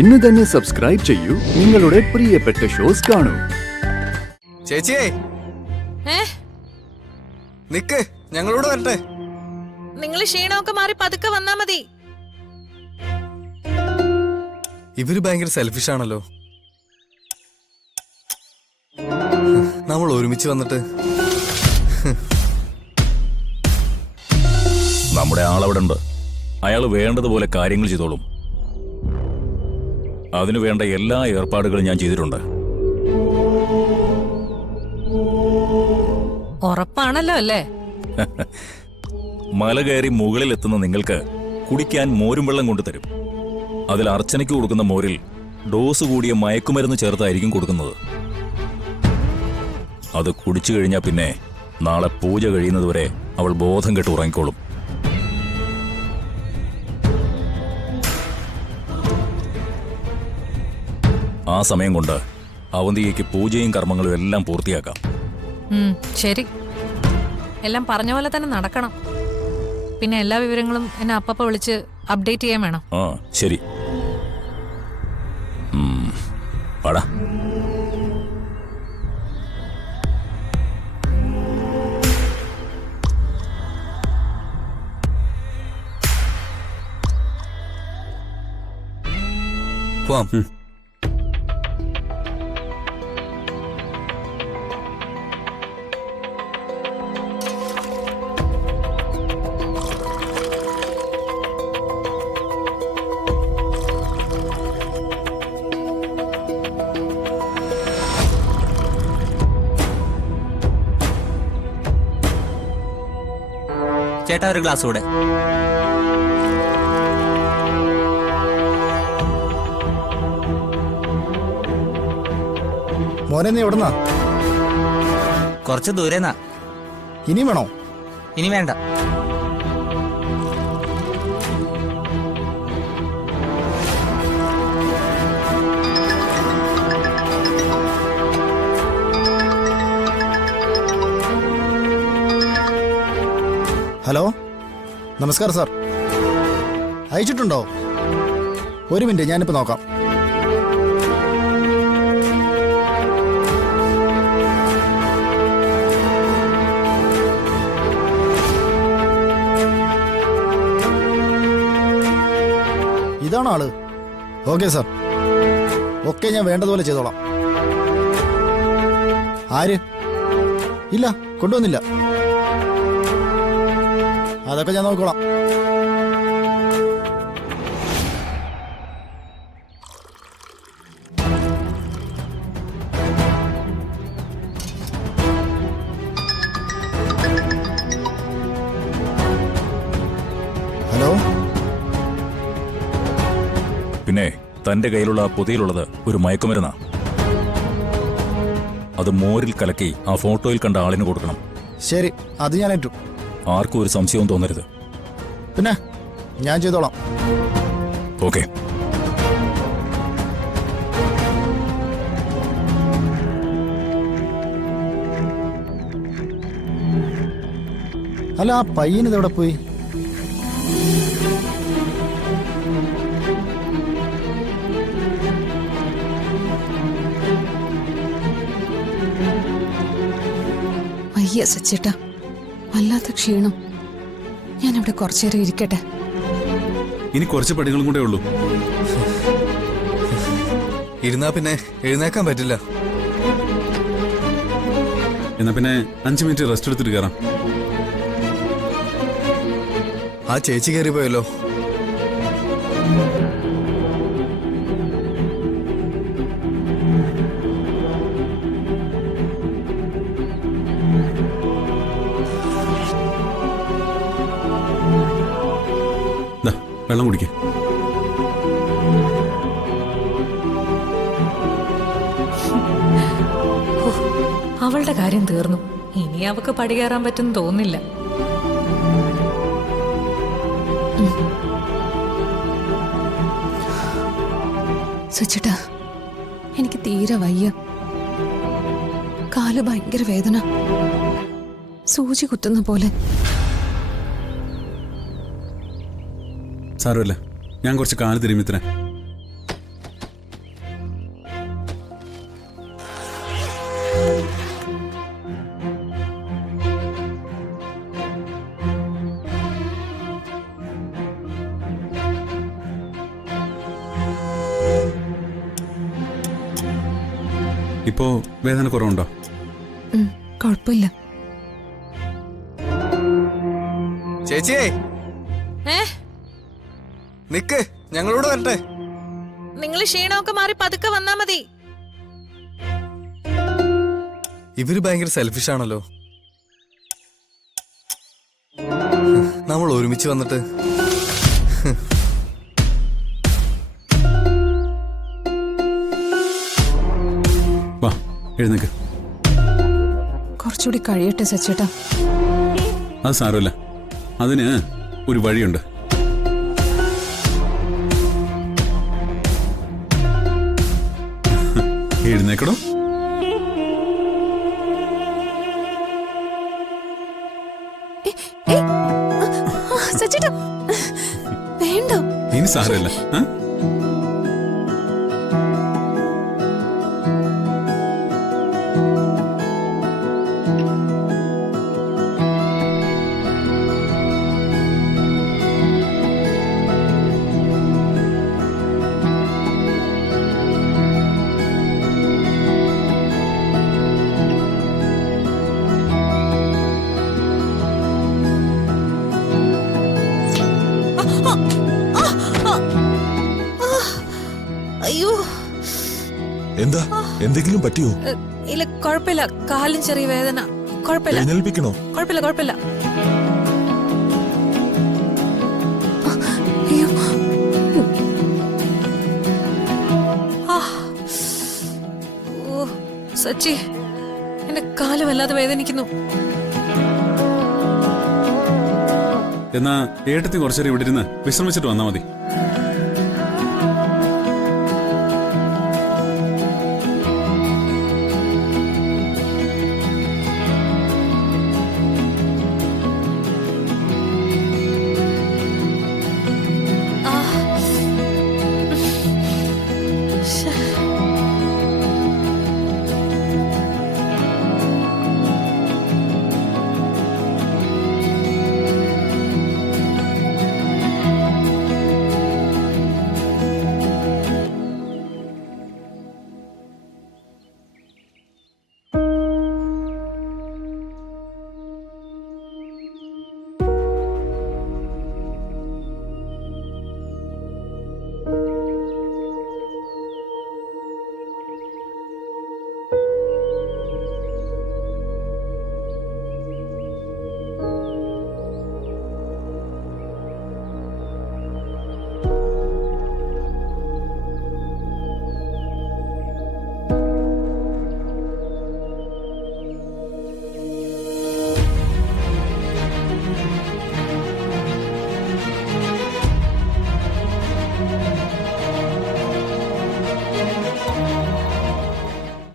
ഇന്ന് തന്നെ സബ്സ്ക്രൈബ് ചെയ്യൂ, നിങ്ങളുടെ പ്രിയപ്പെട്ട ഷോസ് കാണൂ. ചേച്ചിയേ നിക്ക്, ഞങ്ങളോട് വരട്ടെ. നിങ്ങൾ ക്ഷീണമൊക്കെ മാറി പതുക്കെ വന്നാ മതി. ഇവര് ഭയങ്കര സെൽഫിഷ് ആണല്ലോ. നമ്മൾ ഒരുമിച്ച് വന്നിട്ട്. നമ്മുടെ ആളവിടെ ഉണ്ട്. അയാൾ വേണ്ടതുപോലെ കാര്യങ്ങൾ ചെയ്തോളും. അതിനു വേണ്ട എല്ലാ ഏർപ്പാടുകളും ഞാൻ ചെയ്തിട്ടുണ്ട്. ഉറപ്പാണല്ലോ അല്ലേ? മല കയറി മുകളിലെത്തുന്ന നിങ്ങൾക്ക് കുടിക്കാൻ മോരും വെള്ളം കൊണ്ടുതരും. അതിൽ അർച്ചനയ്ക്ക് കൊടുക്കുന്ന മോരിൽ ഡോസ് കൂടിയ മയക്കുമരുന്ന് ചേർത്തായിരിക്കും കൊടുക്കുന്നത്. അത് കുടിച്ചു കഴിഞ്ഞാൽ പിന്നെ നാളെ പൂജ കഴിയുന്നതുവരെ അവൾ ബോധം കെട്ട് ഉറങ്ങിക്കോളും. ആ സമയം കൊണ്ട് അവന്തികയ്ക്ക് പൂജയും കർമ്മങ്ങളും എല്ലാം പൂർത്തിയാക്കാം. ശരി, എല്ലാം പറഞ്ഞ പോലെ തന്നെ നടക്കണം. പിന്നെ എല്ലാ വിവരങ്ങളും എന്നെ അപ്പപ്പ വിളിച്ച് അപ്ഡേറ്റ് ചെയ്യാൻ വേണം. ആ ശരി. പാടാ. പോവാം. ചേട്ടാ ഒരു ഗ്ലാസ് കൂടെ. മോനെ നീ എവിടുന്നാ? കുറച്ച് ദൂരെന്നാ. ഇനി വേണോ? ഇനി വേണ്ട. ഹലോ, നമസ്കാരം സാർ. അയച്ചിട്ടുണ്ടോ? ഒരു മിനിറ്റ്, ഞാനിപ്പോൾ നോക്കാം. ഇതാണോ ആള്? ഓക്കെ സാർ, ഓക്കെ, ഞാൻ വേണ്ടതുപോലെ ചെയ്തോളാം. ആര്? ഇല്ല, കൊണ്ടുവന്നില്ല. അതൊക്കെ ഞാൻ നോക്കിക്കോളാം. ഹലോ, പിന്നെ തന്റെ കയ്യിലുള്ള പൊതിയിലുള്ളത് ഒരു മയക്കുമരുന്നാ. അത് മോരിൽ കലക്കി ആ ഫോട്ടോയിൽ കണ്ട ആളിന് കൊടുക്കണം. ശരി, അത് ഞാൻ ഏറ്റു. ആർക്കും ഒരു സംശയവും തോന്നരുത്. പിന്നെ ഞാൻ ചെയ്തോളാം. ഓക്കെ. അല്ല, ആ പയ്യനിത് എവിടെ പോയി? വയ്യ സച്ചേട്ടാ, വല്ലാത്ത ക്ഷീണം. ഞാനിവിടെ കുറച്ചേരം ഇരിക്കട്ടെ. ഇനി കുറച്ച് പടികളും കൂടെ ഉള്ളൂ. ഇരുന്നാ പിന്നെ എഴുന്നേക്കാൻ പറ്റില്ല. എന്നാ പിന്നെ 5 മിനിറ്റ് റെസ്റ്റ് എടുത്തിട്ട് കയറാം. ആ ചേച്ചി കയറി പോയല്ലോ. വെള്ളം കുടിക്കേ. അവളുടെ കാര്യം തീർന്നു. ഇനി അവക്ക് പടി കയറാൻ പറ്റും തോന്നില്ല. സച്ചേട്ടാ, എനിക്ക് തീരെ വയ്യ. കാല് ഭയങ്കര വേദന, സൂചി കുത്തുന്ന പോലെ. സാരമില്ല, ഞാൻ കുറച്ച് കാല് തിരുമിത്തരാം. ഇപ്പോ വേദന കുറവുണ്ടോ? കുഴപ്പമില്ല. ചേച്ചിയേ ഏ നിക്ക്, ഞങ്ങളോട് വരട്ടെ. നിങ്ങൾ ക്ഷീണമൊക്കെ മാറി പതുക്കെ വന്നാ മതി. ഇവര് ഭയങ്കര സെൽഫിഷ് ആണല്ലോ. നമ്മൾ ഒരുമിച്ച് വന്നിട്ട് വാ, എഴുന്നേക്ക്. കുറച്ചുകൂടി കഴിയട്ടെ സച്ചേട്ടാ. അത് സാരമില്ല, അതിന് ഒരു വഴിയുണ്ട്. എഴുന്നേക്കടോ. സച്ചേട്ടാ വേണ്ട. ഇനി സാരമില്ല. ആ? അയ്യോ, എന്താ, എന്തെങ്കിലും പറ്റിയോ? ഇല്ല കുഴപ്പമില്ല. കാലും ചെറിയ വേദന. കുഴപ്പമില്ല, എഴുന്നേൽപ്പിക്കണോ? കുഴപ്പമില്ല, കുഴപ്പമില്ല. അയ്യോ, ഓ സച്ചി, എന്റെ കാല് വല്ലാതെ വേദനിക്കുന്നു. എന്നാ ഏട്ടത്തി കുറച്ചേരം ഇവിടെ ഇരുന്ന് വിശ്രമിച്ചിട്ട് വന്നാ മതി.